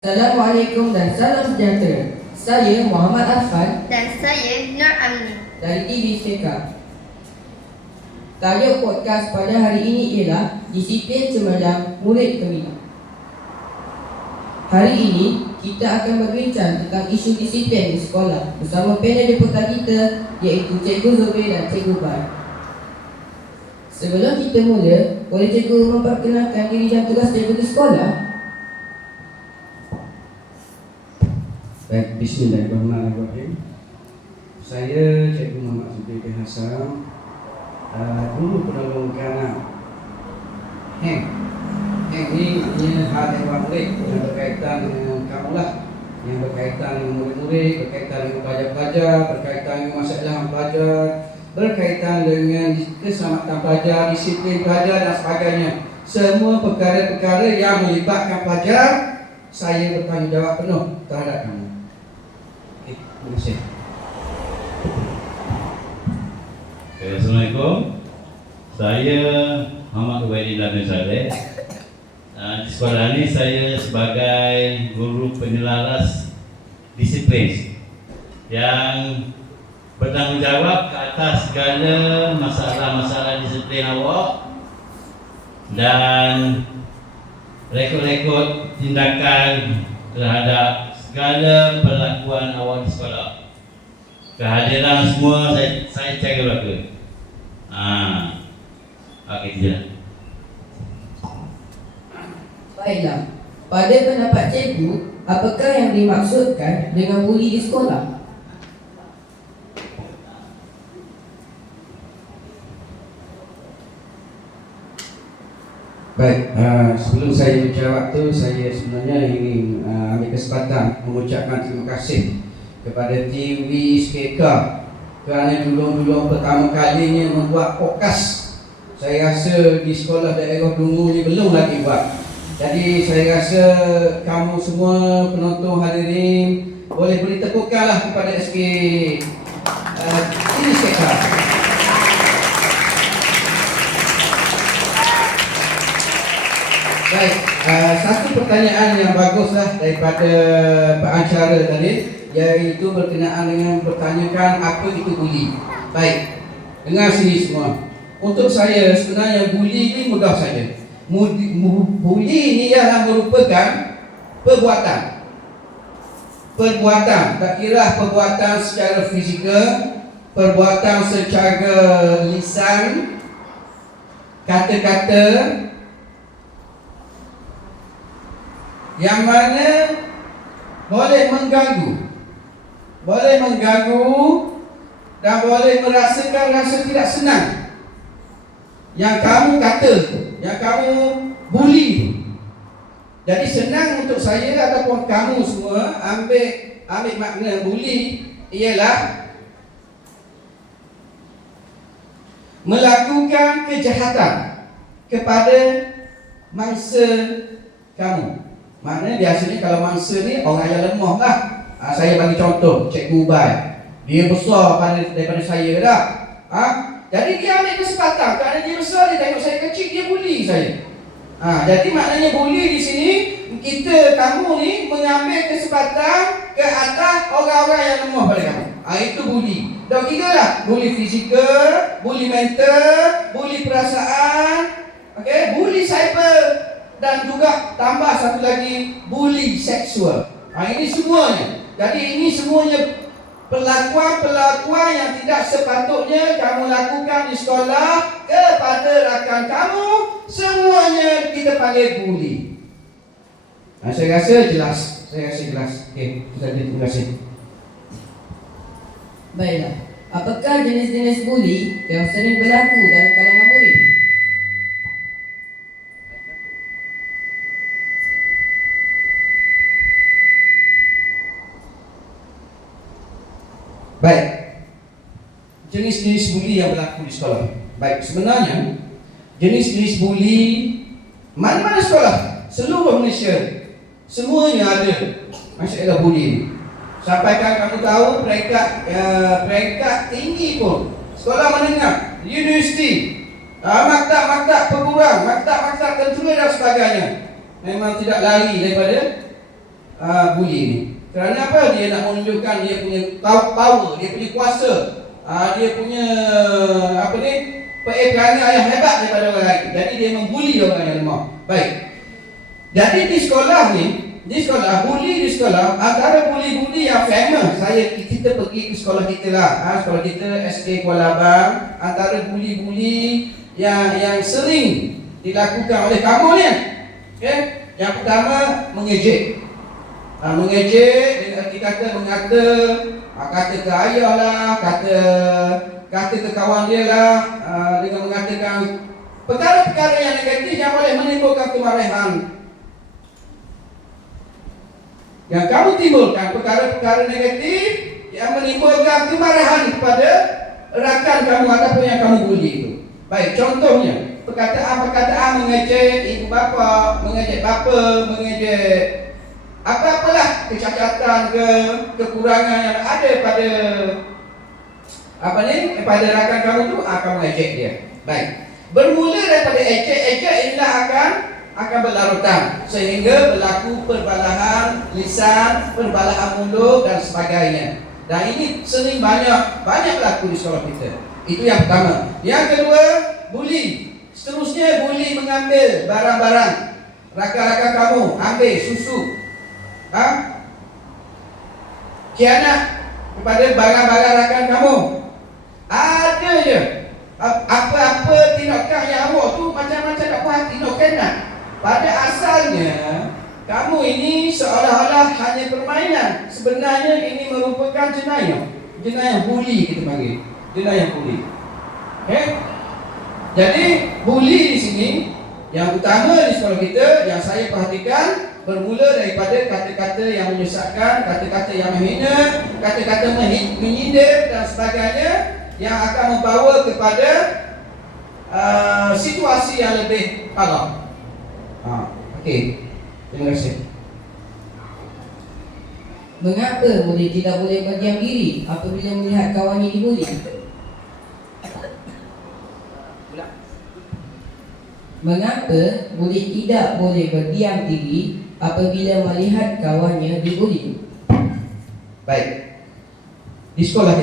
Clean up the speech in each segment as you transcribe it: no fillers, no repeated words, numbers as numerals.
Assalamualaikum dan salam sejahtera. Saya Muhammad Arfan Dan saya Nur Amni dari TV Seka. Tajuk podcast pada hari ini ialah Disiplin Cemerlang Murid Gemilang. Hari ini kita akan berbincang tentang isu disiplin di sekolah bersama panel jemputan kita iaitu Cikgu Zubir dan Cikgu Bai. Sebelum kita mula, boleh cikgu memperkenalkan diri dan tugas cikgu di sekolah? Baik, bismillahirrahmanirrahim. Saya Cikgu Muhammad Zubir bin Hassan, guru penolong kanak. Heng ni maknanya hal ehwal murid yang berkaitan dengan kamulah, yang berkaitan dengan murid-murid, berkaitan dengan pelajar-pelajar, berkaitan dengan masalah pelajar, berkaitan dengan keselamatan pelajar, disiplin pelajar dan sebagainya. Semua perkara-perkara yang melibatkan pelajar, saya bertanggungjawab penuh terhadap kamu. Terima kasih. Assalamualaikum. Saya Muhammad Ubaidin Lamir Saleh. Di sekolah ini saya sebagai guru penyelaras disiplin yang bertanggungjawab ke atas segala masalah-masalah disiplin awak dan rekod-rekod tindakan terhadap segala perlakuan awak di sekolah. Kehadiran semua saya jaga belaka. Okey, tidak. Baiklah, pada pendapat cikgu, apakah yang dimaksudkan dengan buli di sekolah? Baik, sebelum saya menjawab tu, saya sebenarnya ingin ambil kesempatan mengucapkan terima kasih kepada TV Skeka kerana dulu pertama kalinya membuat podcast. Saya rasa di sekolah daerah Dungu ni belum lagi buat. Jadi saya rasa kamu semua penonton hadirin boleh beri tepukanlah kepada SK TV Skeka. Baik, satu pertanyaan yang baguslah daripada pengacara tadi, iaitu berkenaan dengan bertanyakan apa itu buli. Baik, dengar sini semua. Untuk saya sebenarnya buli ini mudah saja. Buli ini ialah merupakan perbuatan. Tak kira perbuatan secara fizikal, perbuatan secara lisan, kata-kata yang mana boleh mengganggu dan boleh merasakan rasa tidak senang yang kamu kata, yang kamu buli. Jadi senang untuk saya ataupun kamu semua ambil makna buli ialah melakukan kejahatan kepada mangsa kamu. Maknanya biasanya kalau mangsa ni orang yang lemah lah. Saya bagi contoh Cikgu Ubai, dia besar daripada saya ke tak? Jadi dia ambil kesempatan kerana dia besar, dia tengok saya kecil, dia buli saya. Jadi maknanya buli di sini, kamu ni mengambil kesempatan ke atas orang-orang yang lemah pada kamu. Itu buli. Dan kira lah, buli fizikal, buli mental, buli perasaan, buli cyber, dan juga tambah satu lagi buli seksual. Ini semuanya. Jadi ini semuanya perlakuan-perlakuan yang tidak sepatutnya kamu lakukan di sekolah kepada rakan kamu. Semuanya kita panggil buli. Saya rasa jelas. Okey, terima kasih. Baiklah, apakah jenis-jenis buli yang sering berlaku dalam kalangan murid? Baik, jenis-jenis buli yang berlaku di sekolah. Baik, sebenarnya jenis-jenis buli mana-mana sekolah seluruh Malaysia semuanya ada masalah buli. Sampaikan kamu tahu peringkat tinggi pun, sekolah menengah, universiti, maktab-maktab perguruan, maktab-maktab tentera dan sebagainya, memang tidak lari daripada bully ni. Kerana apa? Dia nak menunjukkan dia punya power, dia punya kuasa, dia punya perangai yang hebat daripada orang lain. Jadi dia membuli orang yang lemah. Baik. Jadi di sekolah ni, bully di sekolah, antara bully-bully yang famous, kita pergi ke sekolah kita lah, sekolah kita SD Kuala Abang, antara bully-bully yang sering dilakukan oleh kamu ni, okay? Yang pertama mengejek, dengan erti kata mengata, kata ke ayah lah, kata ke kawan dia lah, dengan mengatakan perkara-perkara yang negatif yang boleh menimbulkan kemarahan. Yang kamu timbulkan perkara-perkara negatif yang menimbulkan kemarahan kepada rakan kamu ataupun yang kamu bully itu. Baik, contohnya perkataan-perkataan mengejek ibu bapa, mengejek bapa, mengejek apa-apalah kecacatan ke kekurangan yang ada pada rakan kamu tu, kamu ejek dia. Baik. Bermula daripada ejek inilah akan berlarutan sehingga berlaku perbalahan lisan, perbalahan mulut dan sebagainya. Dan ini sering banyak berlaku di sekolah kita. Itu yang pertama. Yang kedua, bully. Seterusnya bully mengambil barang-barang rakan-rakan kamu, ambil susu. Khianat kepada barang-barang rakan kamu. Ada je. Apa-apa tindakan yang awak tu macam-macam tak puas hati, khianat. Pada asalnya kamu ini seolah-olah hanya permainan. Sebenarnya ini merupakan jenayah. Jenayah bully kita panggil. Jenayah bully. Okay? Jadi bully di sini yang utama di sekolah kita yang saya perhatikan bermula daripada kata-kata yang menyesatkan, kata-kata yang menghina, kata-kata menyindir dan sebagainya yang akan membawa kepada situasi yang lebih parah. Okey. Terima kasih. Mengapa bully tidak boleh berdiam diri apabila melihat kawannya dibuli? Mengapa bully tidak boleh berdiam diri apabila melihat kawannya dibuli? Baik. Di sekolah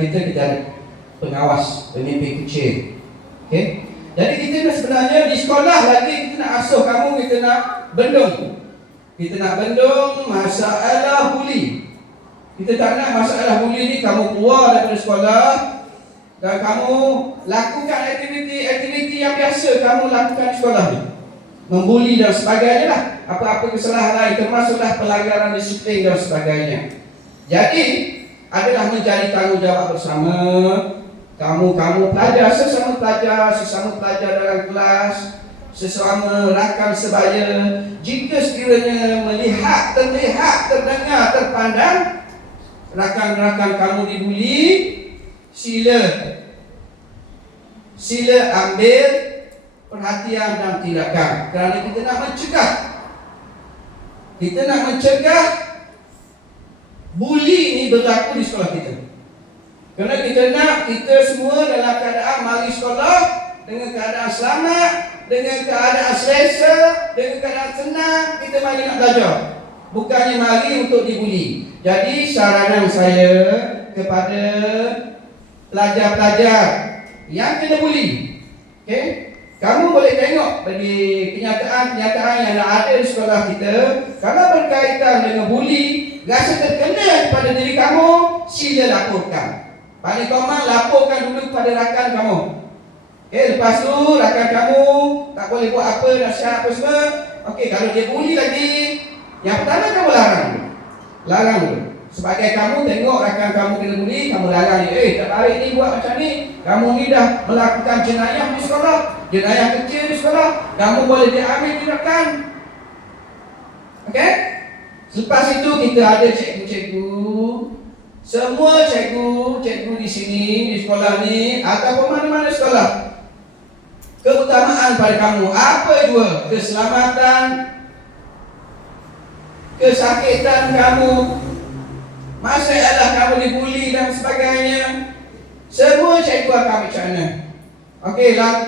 kita ada pengawas, pemimpin kecil. Okey. Jadi kita sebenarnya di sekolah lagi kita nak asuh kamu, kita nak bendung. Kita nak bendung masalah bully. Kita tak nak masalah bully ni kamu keluar daripada sekolah dan kamu lakukan aktiviti yang biasa kamu lakukan di sekolah ni. Membuli dan sebagainya lah. Apa-apa kesalahan lain termasuklah pelanggaran disiplin dan sebagainya. Jadi adalah menjadi tanggungjawab bersama kamu pelajar, sesama pelajar dalam kelas, sesama rakan sebaya. Jika sekiranya melihat, terlihat, terdengar, terpandang rakan-rakan kamu dibuli, sila ambil perhatian dan tindakan. Kerana kita nak mencegah bully ini berlaku di sekolah kita. Kerana kita nak kita semua dalam keadaan mari sekolah dengan keadaan selamat, dengan keadaan selesa, dengan keadaan senang, kita mari nak belajar. Bukannya mari untuk dibuli. Jadi saranan saya kepada pelajar-pelajar yang kena buli, okay? Kamu boleh tengok bagi kenyataan yang ada di sekolah kita. Kalau berkaitan dengan buli, rasa terkena kepada diri kamu, sila laporkan. Paling komang laporkan dulu kepada rakan kamu. Lepas tu rakan kamu tak boleh buat apa, nasihat apa semua. Kalau dia buli lagi, yang pertama kamu larang dulu. Sebagai kamu tengok rakan kamu kena buli, kamu larang dia. Tak tarik ni buat macam ni. Kamu ni dah melakukan jenayah di sekolah, jenayah kecil di sekolah. Kamu boleh diambil tindakan. Selepas itu kita ada cikgu-cikgu. Semua cikgu di sini, di sekolah ni ataupun mana-mana sekolah, keutamaan pada kamu apa jua, keselamatan, kesakitan kamu, masalah kamu dibuli dan sebagainya, semua cikgu akan bercakap.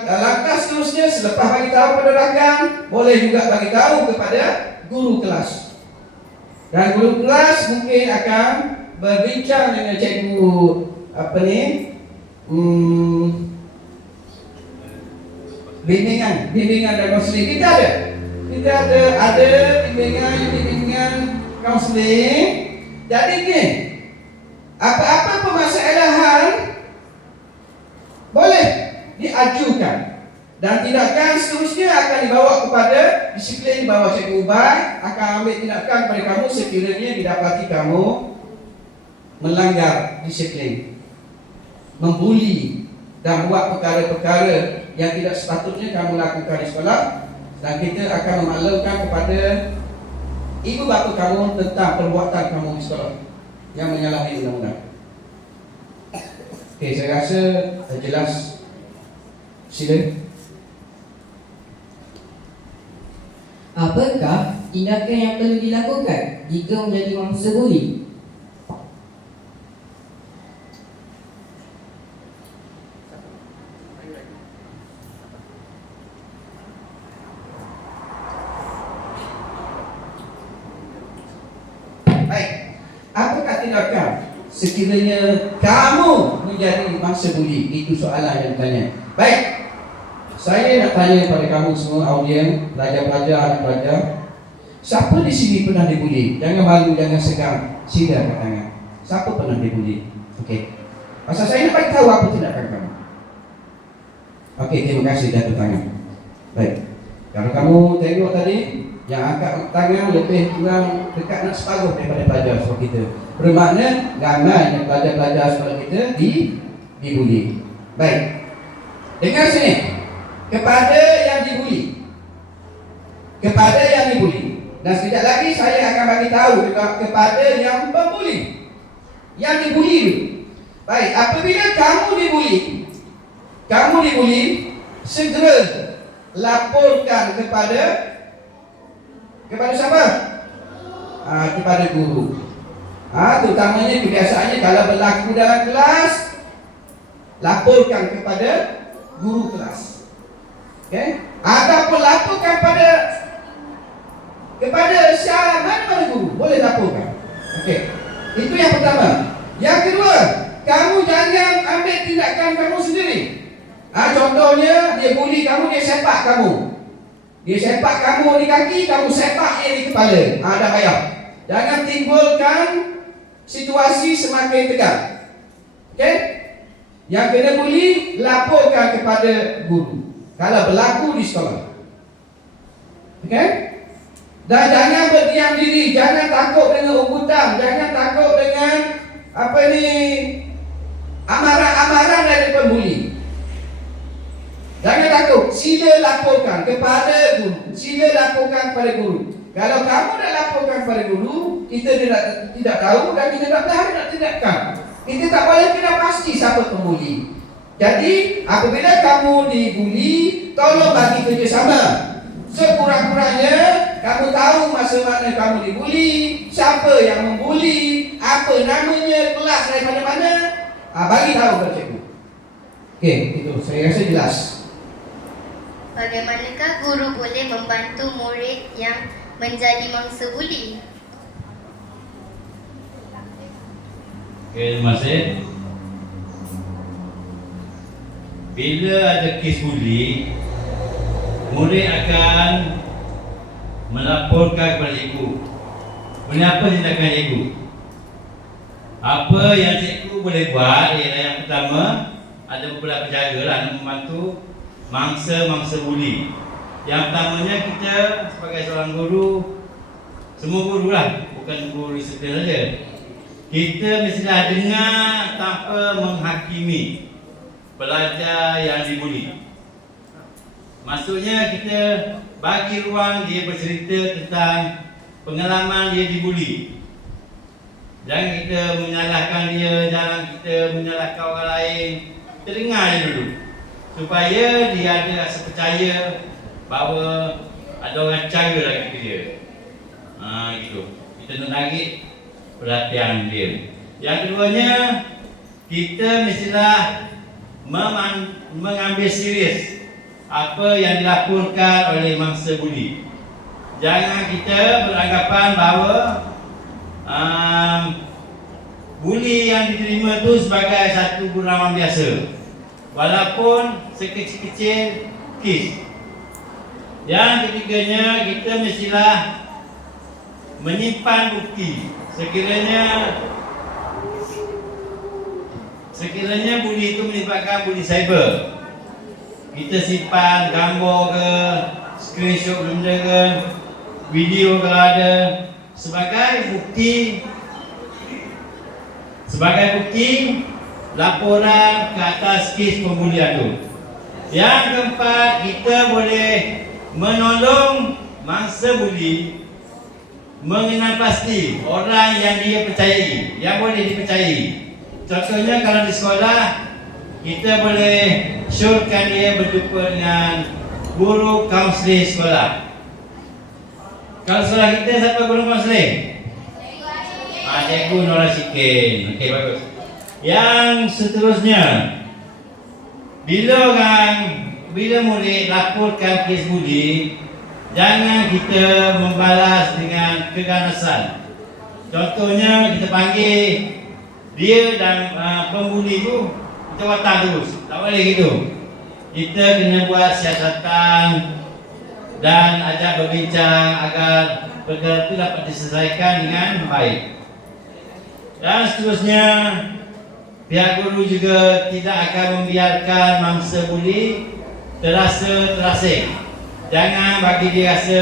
Langkah seterusnya selepas bagi tahu pada rakan, boleh juga bagi tahu kepada guru kelas. Dan guru kelas mungkin akan berbincang dengan cikgu bimbingan dan kaunseling. Kita ada bimbingan kaunseling. Jadi ni, apa permasalahan boleh diajukan dan tindakan seterusnya akan dibawa kepada disiplin di bawah Cikgu Ubay, akan ambil tindakan kepada kamu sekiranya didapati kamu melanggar disiplin, membuli dan buat perkara-perkara yang tidak sepatutnya kamu lakukan di sekolah, dan kita akan memaklumkan kepada ibu bapa kamu tentang perbuatan kamu di sekolah yang menyalahi undang-undang. Okey, saya rasa jelas. Sila. Apakah tindakan yang perlu dilakukan jika menjadi mangsa buli? Baik. Apakah tindakan sekiranya kamu menjadi mangsa buli? Itu soalan yang ditanya. Baik. Saya nak tanya kepada kamu semua, audien, pelajar-pelajar, anak pelajar, siapa di sini pernah dibuli? Jangan malu, jangan segan. Sila angkat tangan. Siapa pernah dibuli? Okey. Pasal saya nak bagi tahu apa tindakan kamu. Okey, terima kasih jatuh tangan. Baik. Kalau kamu tengok tadi, yang angkat tangan lebih kurang dekat nak separuh daripada pelajar sekolah kita. Bermakna ramai yang pelajar-pelajar sekolah kita dibuli. Baik. Dengar sini. Kepada yang dibuli, dan sekejap lagi saya akan bagi tahu juga kepada yang pembuli, yang dibuli dulu. Baik, apabila kamu dibuli, segera laporkan kepada siapa? Kepada guru. Terutamanya kebiasaannya kalau berlaku dalam kelas, laporkan kepada guru kelas. Okay? Ataupun laporkan kepada siapa, mana guru, boleh laporkan. Okey. Itu yang pertama. Yang kedua, kamu jangan ambil tindakan kamu sendiri. Contohnya dia buli kamu, dia sepak kamu. Dia sepak kamu di kaki, kamu sepak dia di kepala. Dah payah. Jangan timbulkan situasi semakin tegang. Okey? Yang kena buli, laporkan kepada guru kalau berlaku di sekolah. Okey? Dan jangan berdiam diri, jangan takut dengan ugutan, jangan takut dengan amaran dari pembuli. Jangan takut, sila laporkan kepada guru. Kalau kamu dah laporkan kepada guru, kita tidak tahu dan kita tak tahu nak tindakan. Kita tak boleh kena pasti siapa pembuli. Jadi, apabila kamu dibuli, tolong bagi kerjasama. Sekurang-kurangnya, kamu tahu masa mana kamu dibuli, siapa yang membuli, apa namanya, kelas daripada mana. Bagi tahu kepada cikgu. Okey, itu saya rasa jelas. Bagaimanakah guru boleh membantu murid yang menjadi mangsa buli? Okey, terima kasih. Bila ada kes buli, murid akan melaporkan kepada cikgu. Apa tindakan cikgu? Apa yang cikgu boleh buat ialah yang pertama, ada beberapa cara lah untuk membantu mangsa buli. Yang pertamanya, kita sebagai seorang guru, semua guru lah, bukan guru disiplin saja, kita mestilah dengar tanpa menghakimi pelajar yang dibuli. Maksudnya kita bagi ruang dia bercerita tentang pengalaman dia dibuli. Jangan kita menyalahkan dia, jangan kita menyalahkan orang lain. Kita dengar dia dulu, supaya dia ada rasa percaya bahawa ada orang cara lagi ke dia. Gitu. Kita nak tarik perhatian dia. Yang keduanya, kita mestilah mengambil serius apa yang dilaporkan oleh mangsa buli. Jangan kita beranggapan bahawa buli yang diterima tu sebagai satu gurauan biasa, walaupun sekecil-kecil kes. Yang ketiganya, kita mestilah menyimpan bukti sekiranya buli itu melibatkan buli cyber. Kita simpan gambar ke, screenshot benda ke, video kalau ada, sebagai bukti laporan ke atas kes pembulian itu. Yang keempat, kita boleh menolong mangsa buli mengenal pasti orang yang dia percayai, yang boleh dipercayai. Contohnya kalau di sekolah, kita boleh syorkan dia berjumpa dengan guru kaunseling sekolah. Kalau sekolah kita, siapa guru kaunseling? Cikgu Nora Sikin. Okey, bagus. Yang seterusnya, bila murid laporkan kes buli, jangan kita membalas dengan keganasan. Contohnya, kita panggil dia dan pembuli tu, kita watang terus. Tak boleh gitu. Kita kena buat siasatan dan ajak berbincang agar perkara itu dapat diselesaikan dengan baik. Dan seterusnya, pihak guru juga tidak akan membiarkan mangsa buli terasa terasing. Jangan bagi dia rasa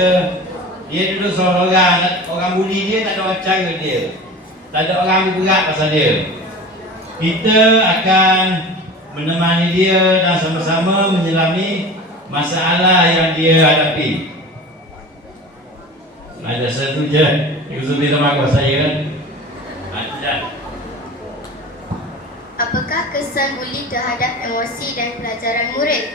dia duduk seorang-orang, orang buli dia tak ada orang percaya dia, tak ada orang bergerak pasal dia. Kita akan menemani dia dan sama-sama menyelami masalah yang dia hadapi. Ada satu je, Ibu Zubir nama saya kan. Tidak. Apakah kesan buli terhadap emosi dan pelajaran murid?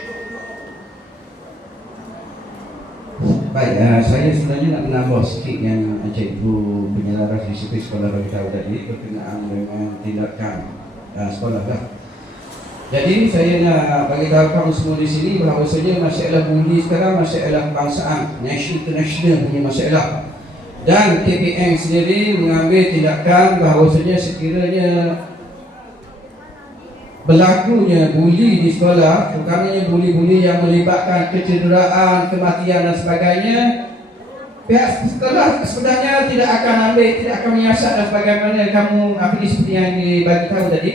Baik, saya sebenarnya nak menambah sikit yang cikgu penyelaras disiplin sekolah bagi tahu tadi berkenaan dengan tindakan sekolah lah. Jadi saya nak bagi tahu kamu semua di sini bahawasanya masalah buli sekarang masalah kebangsaan, national punya masalah. Dan KPM sendiri mengambil tindakan bahawasanya sekiranya berlakunya buli di sekolah, terutamanya buli-buli yang melibatkan kecederaan, kematian dan sebagainya, pihak sekolah sebenarnya tidak akan menyiasat dan sebagaimana kamu apa seperti yang dibagi tahu tadi.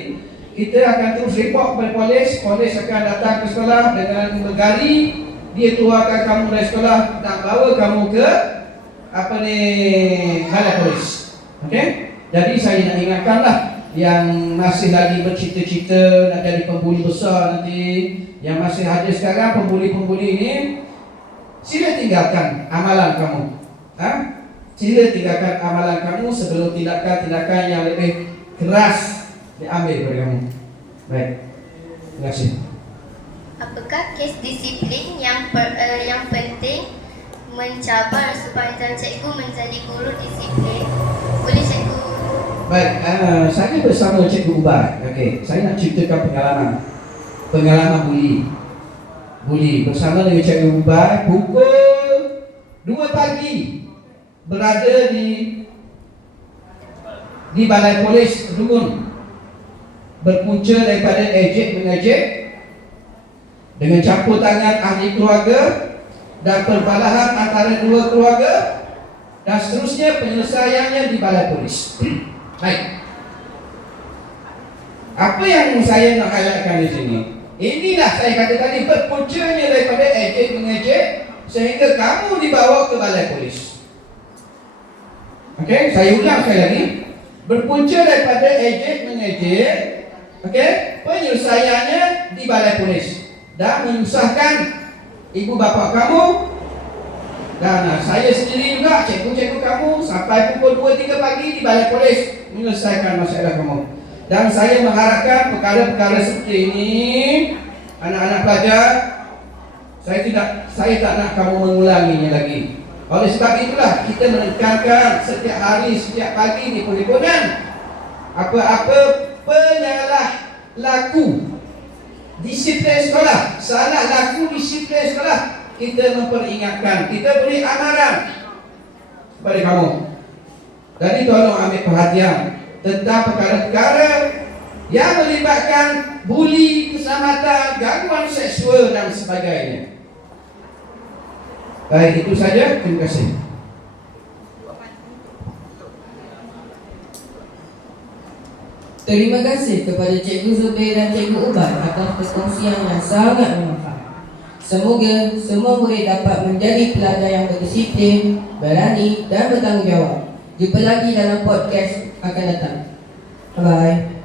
Kita akan terus report kepada polis akan datang ke sekolah dengan bergari, dia keluarkan kamu dari sekolah dan bawa kamu ke balai polis. Okey? Jadi saya nak ingatkanlah yang masih lagi bercita-cita nak jadi pembuli besar nanti, yang masih ada sekarang pembuli-pembuli ini, sila tinggalkan amalan kamu. Sila tinggalkan amalan kamu sebelum tindakan-tindakan yang lebih keras diambil oleh kamu. Baik. Terima kasih. Apakah kes disiplin yang penting mencabar sepanjang cikgu menjadi guru disiplin? Boleh cikgu? Baik, saya bersama Cikgu Ubay. Okey, saya nak ceritakan pengalaman buli bersama dengan Cikgu Ubay pukul 2 pagi berada di balai polis Kedungun, berpunca daripada ejek-mengejek dengan campur tangan ahli keluarga dan perbalahan antara dua keluarga dan seterusnya penyelesaiannya di balai polis. Baik. Apa yang saya nak highlightkan di sini? Inilah saya kata tadi berpuncanya daripada ejek-mengejek sehingga kamu dibawa ke balai polis. Okey, saya ulang sekali lagi. Berpunca daripada ejek-mengejek, okey, penyelesaiannya di balai polis dan menyusahkan ibu bapa kamu dan saya sendiri juga, cikgu-cikgu kamu sampai pukul 2-3 pagi di balai polis menyelesaikan masalah kamu. Dan saya mengharapkan perkara-perkara seperti ini, anak-anak pelajar, saya tak nak kamu mengulanginya lagi. Oleh sebab itulah kita menekankan setiap hari, setiap pagi di perhimpunan, apa-apa penyalah laku disiplin sekolah, salah laku disiplin sekolah, kita memperingatkan, kita beri amaran kepada kamu. Jadi tolong ambil perhatian tentang perkara-perkara yang melibatkan buli, keselamatan, gangguan seksual dan sebagainya. Baik, itu saja. Terima kasih. Terima kasih kepada Cikgu Zubair dan Cikgu Ubay atas perkongsian yang sangat bermanfaat. Semoga semua murid dapat menjadi pelajar yang berdisiplin, berani dan bertanggungjawab. Jumpa lagi dalam podcast akan datang. Bye-bye.